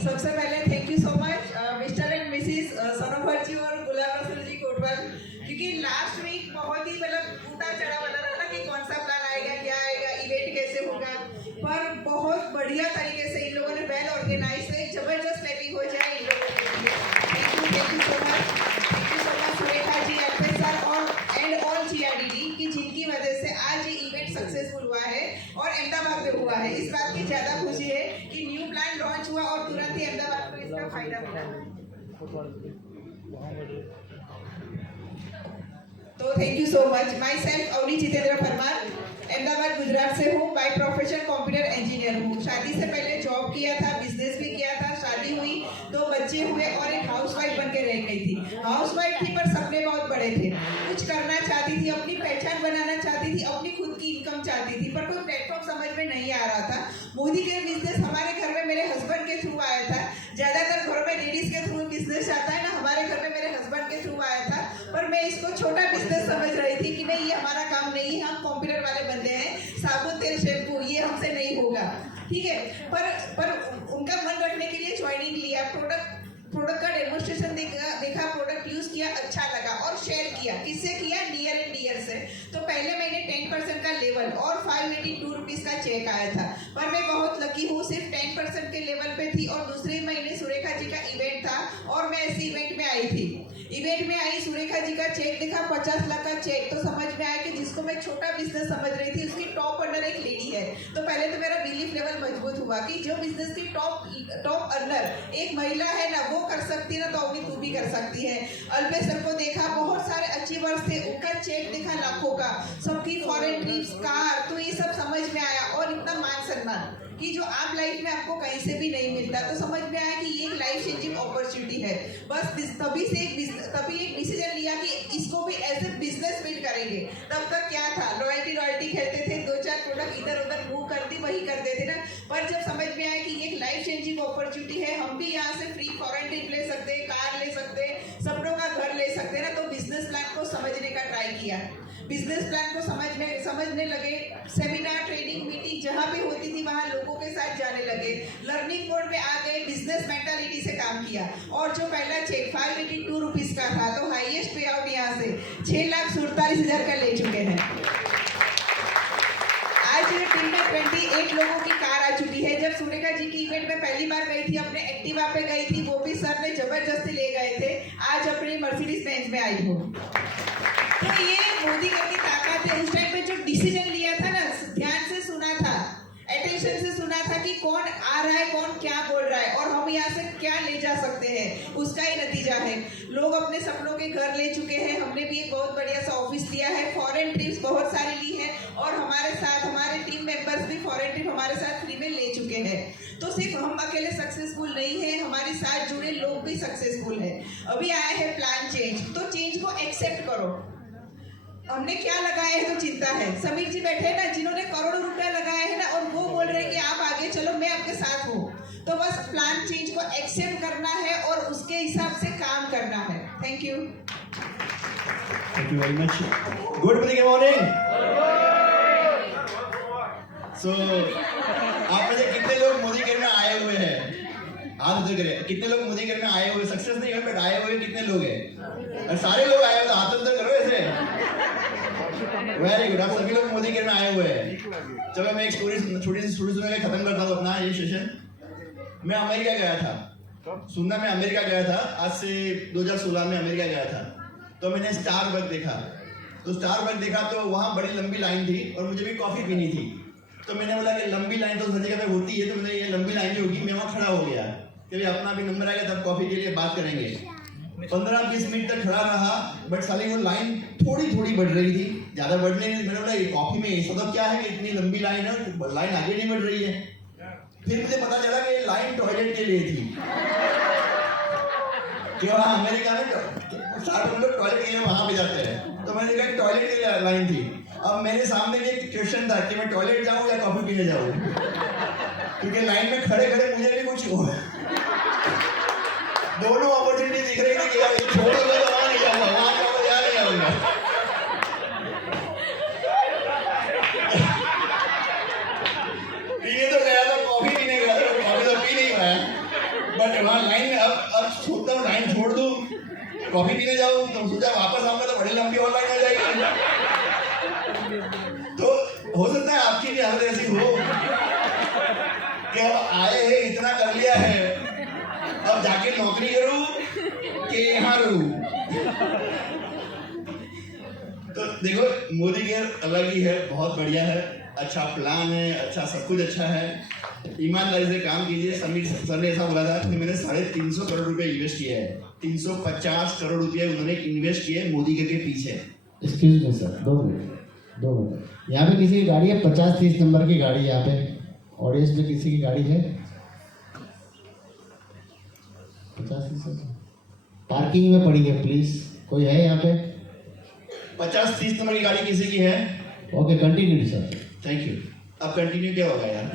सबसे पहले thank you so much mister and missus Sanobar ji और गुलाब रसूल जी कोटवाल, क्योंकि लास्ट वीक बहुत ही मतलब उतार चढ़ाव वाला रहा कि कौन सा प्लान आएगा, क्या आएगा, इवेंट कैसे होगा, पर बहुत बढ़िया तरीके से इन लोगों ने वेल ऑर्गेनाइज है, जबरदस्त लैपिंग हो जाए इन लोगों के लिए। Thank you so much Surekha ji, LP sir और एंड ऑल जीआरडीडी की जिनकी वजह से आज ये इवेंट सक्सेसफुल हुआ है और अहमदाबाद में हुआ है। इस बात की ज्यादा खुशी है कि न्यू प्लान लॉन्च हुआ और तुरंत ही अहमदाबाद को इसका फायदा मिला। तो thank you so much. Myself Avani Jitendra Parmar, Ahmedabad Gujarat से हूँ। बाय प्रोफेशन कंप्यूटर इंजीनियर हूँ। शादी से पहले जॉब किया था, बिजनेस भी किया था। शादी हुई, 2 बच्चे हुए और एक हाउसवाइफ बन के रह गई थी। हाउसवाइफ थी पर सपने बहुत बड़े थे, कुछ करना चाहती थी, अपनी पहचान बनाना चाहती थी, अपनी खुद की इनकम चाहती थी, पर कोई प्लेटफॉर्म समझ में नहीं आ रहा था। मोदी के बिजनेस हमारे घर में मेरे हस्बैंड के थ्रू आया था। ज्यादातर घर में लेडीज के थ्रू बिजनेस आता है ना, हमारे घर में मेरे हस्बैंड के थ्रू आया था, पर मैं इसको छोटा बिजनेस समझ रही थी कि नहीं ये हमारा काम नहीं है, हम कंप्यूटर वाले बंदे हैं, साबुन तेल शैम्पू ये हमसे नहीं होगा, ठीक है। पर उनका मन रखने के लिए ज्वाइनिंग लिया, प्रोडक्ट का डेमोन्स्ट्रेशन देखा, प्रोडक्ट यूज किया, अच्छा लगा और शेयर किया। किससे किया? नियर एंड डियर से। तो पहले महीने 10% का लेवल और 582 रुपीज का चेक आया था, पर मैं बहुत लकी हूँ, सिर्फ 10% के लेवल पे थी। और दूसरे महीने सुरेखा जी का इवेंट था और मैं ऐसे इवेंट में आई थी। इवेंट में आई, सुरेखा जी का चेक देखा, 50 लाख का चेक, तो समझ में आया कि जिसको मैं छोटा बिजनेस समझ रही थी उसकी टॉप अर्नर एक लेडी है। तो पहले तो मेरा बिलीफ लेवल मजबूत हुआ कि जो बिजनेस की टॉप अर्नर एक महिला है ना, वो कर सकती है ना, तो अभी तू भी कर सकती है। अल्पेश सर को देखा, बहुत सारे अचीवर्स थे, उनका चेक देखा लाखों का, सबकी फॉरेन ट्रिप्स, कार, तो ये सब समझ में आया। और इतना मान सम्मान कि जो आप लाइफ में आपको कहीं से भी नहीं मिलता, तो समझ में आया कि ये एक लाइफ चेंजिंग अपॉर्चुनिटी है। बस तभी एक डिसीजन लिया कि इसको भी एज ए बिजनेस बिल्ड करेंगे। तब तक क्या था, लॉयल्टी खेलते थे, 2-4 प्रोडक्ट इधर उधर मूव कर दी, वही करते थे ना। पर जब समझ में आया कि ये एक लाइफ चेंजिंग अपॉर्चुनिटी है, हम भी यहाँ से फ्री फॉरेन ट्रिप ले सकते हैं, कार ले सकते हैं, सपनों का घर ले सकते हैं ना, तो बिजनेस प्लान को समझने का ट्राई किया। बिजनेस प्लान को समझने लगे। सेमिनार, ट्रेनिंग, मीटिंग जहाँ भी होती थी वहाँ लोगों के साथ जाने लगे, लर्निंग मोड में आ गए, बिजनेस मेंटालिटी से काम किया। और जो पहला चेक 582 रुपीज का था, तो हाईएस्ट पे आउट यहाँ से 6,47,000 का ले चुके हैं। आज टीम में 28 लोगों की कार आ चुकी है। जब सुरेखा जी की इवेंट में पहली बार गई थी, अपने एक्टिवा पे गई थी, वो भी सर ने जबरदस्ती ले गए थे। आज अपनी मर्सिडीज बेंज में आई हूँ। तो ये मोदी की ताकत है। उस टाइम पे जो डिसीजन लिया था ना, ध्यान से सुना था, अटेंशन से सुना था कि कौन आ रहा है, कौन क्या बोल रहा है और हम यहाँ से क्या ले जा सकते हैं, उसका ही नतीजा है। लोग अपने सपनों के घर ले चुके हैं, हमने भी एक बहुत बढ़िया सा ऑफिस लिया है, फॉरेन ट्रिप्स बहुत सारी ली है और हमारे साथ हमारे टीम मेंबर्स भी फॉरेन ट्रिप हमारे साथ फ्री में ले चुके हैं। तो सिर्फ हम अकेले सक्सेसफुल नहीं है, हमारे साथ जुड़े लोग भी सक्सेसफुल है। अभी आया है प्लान चेंज, तो चेंज को एक्सेप्ट करो। हमने क्या लगाया है तो चिंता है। समीर जी बैठे हैं ना, जिन्होंने करोड़ों रुपया लगाया है ना, और वो बोल रहे हैं कि आप आगे चलो, मैं आपके साथ हूँ। तो बस प्लान चेंज को एक्सेप्ट करना है और उसके हिसाब से काम करना है। Thank you very much. Good morning. So आप में से कितने लोग मोदी केयर में आए हुए हैं? हाथ उधर करें। कितने लोग मोदी केयर में आए हुए? सक्सेस नहीं हुए बट आए हुए कितने लोग हैं? और सारे लोग आए हुए, हाथ उधर करो ऐसे। वेरी गुड, आप सभी लोग मोदी केयर में आए हुए हैं। चलो मैं एक स्टोरी छोटी सी स्टोरी सुना के खत्म करता हूँ अपना ये सेशन। मैं अमेरिका गया था, सुनना, मैं अमेरिका गया था, आज से 2016 में अमेरिका गया था। तो मैंने स्टारबक्स देखा, तो वहाँ बड़ी लंबी लाइन थी और मुझे भी कॉफी पीनी थी। तो मैंने बोला कि लंबी लाइन तो हर जगह पे होती है, तो मैंने ये लंबी लाइन जो होगी, मैं वहाँ खड़ा हो गया कि अपना भी नंबर आएगा तब कॉफी के लिए बात करेंगे। 15-20 मिनट तक खड़ा रहा, बट साली वो लाइन थोड़ी बढ़ रही थी, ज्यादा बढ़ने नहीं। मैंने बोला ये कॉफी में ये सब क्या है कि इतनी लंबी लाइन है, लाइन आगे नहीं बढ़ रही है। फिर मुझे पता चला कि ये लाइन टॉयलेट के लिए थी, कि वहाँ अमेरिका में सारे लोग टॉयलेट के लिए वहां पे जाते हैं। तो मैंने कहा टॉयलेट के लिए लाइन थी। अब मेरे सामने भी एक क्वेश्चन था कि मैं टॉयलेट जाऊं या कॉफी पीने जाऊं, क्योंकि लाइन में खड़े खड़े मुझे भी कुछ हो, दोनों अपॉर्चुनिटी दिख रही थी कि यार छोड़ो, वहां नहीं जाऊंगा, वहां जाऊंगा, यहाँ नहीं जाऊंगा। पीने तो गया था, कॉफी पीने गया था, कॉफी तो पी नहीं पाया। बट वहाँ लाइन में अब सोचता हूँ लाइन छोड़ दूँ, कॉफी पीने जाऊँ, तो सोचा वापस आऊंगा तो बड़ी लंबी और लाइन हो जाएगी। तो हो सकता है आपकी भी हालत ऐसी हो कि अब आए हैं, इतना कर लिया है, अब जाके नौकरी करूँ कि यहाँ रहूँ। तो देखो मोदी केयर अलग ही है, बहुत बढ़िया है, अच्छा प्लान है, अच्छा सब कुछ अच्छा है। ईमानदारी से काम कीजिए। समीर सर ने ऐसा बोला था कि मैंने 350 करोड़ रुपए इन्वेस्ट किया है, 350 करोड़ रुपए उन्होंने इन्वेस्ट किए मोदी केयर के पीछे। Excuse me sir, 2 minute. यहाँ पे किसी की गाड़ी है 50-30 नंबर की गाड़ी, यहाँ पे ऑडियंस में किसी की गाड़ी है 50-30? पार्किंग में पड़ी है प्लीज, कोई है यहाँ पे? 50-30 नंबर की गाड़ी किसी की है? Okay continue sir. Thank you. अब कंटिन्यू क्या होगा यार?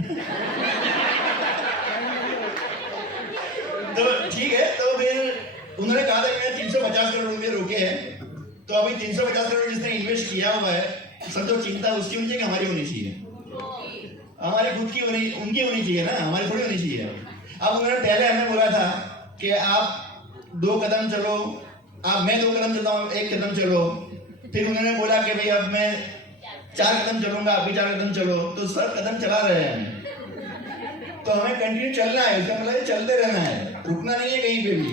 तो ठीक है, तो फिर उन्होंने कहा था कि मैंने 350 करोड़ रुपए रोके हैं, तो अभी 350 करोड़ जिसने इन्वेस्ट किया हुआ है, सब जो चिंता उसकी होनी चाहिए कि हमारी होनी चाहिए? हमारी खुद की होनी, उनकी होनी चाहिए ना, हमारी थोड़ी होनी चाहिए। अब उन्होंने पहले हमें बोला था कि आप 2 कदम चलो, मैं 2 कदम चलता हूँ, 1 कदम चलो। फिर उन्होंने बोला कि भाई अब मैं 4 कदम चलूंगा, आप भी 4 कदम चलो। तो सब कदम चला रहे हैं, तो हमें कंटिन्यू चलना है, उसका मतलब चलते रहना है, रुकना नहीं है कहीं पे भी।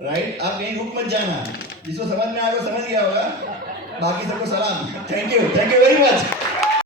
राइट, आप कहीं रुक मत जाना। जिसको समझ में आया वो समझ गया होगा, बाकी सबको सलाम। Thank you very much.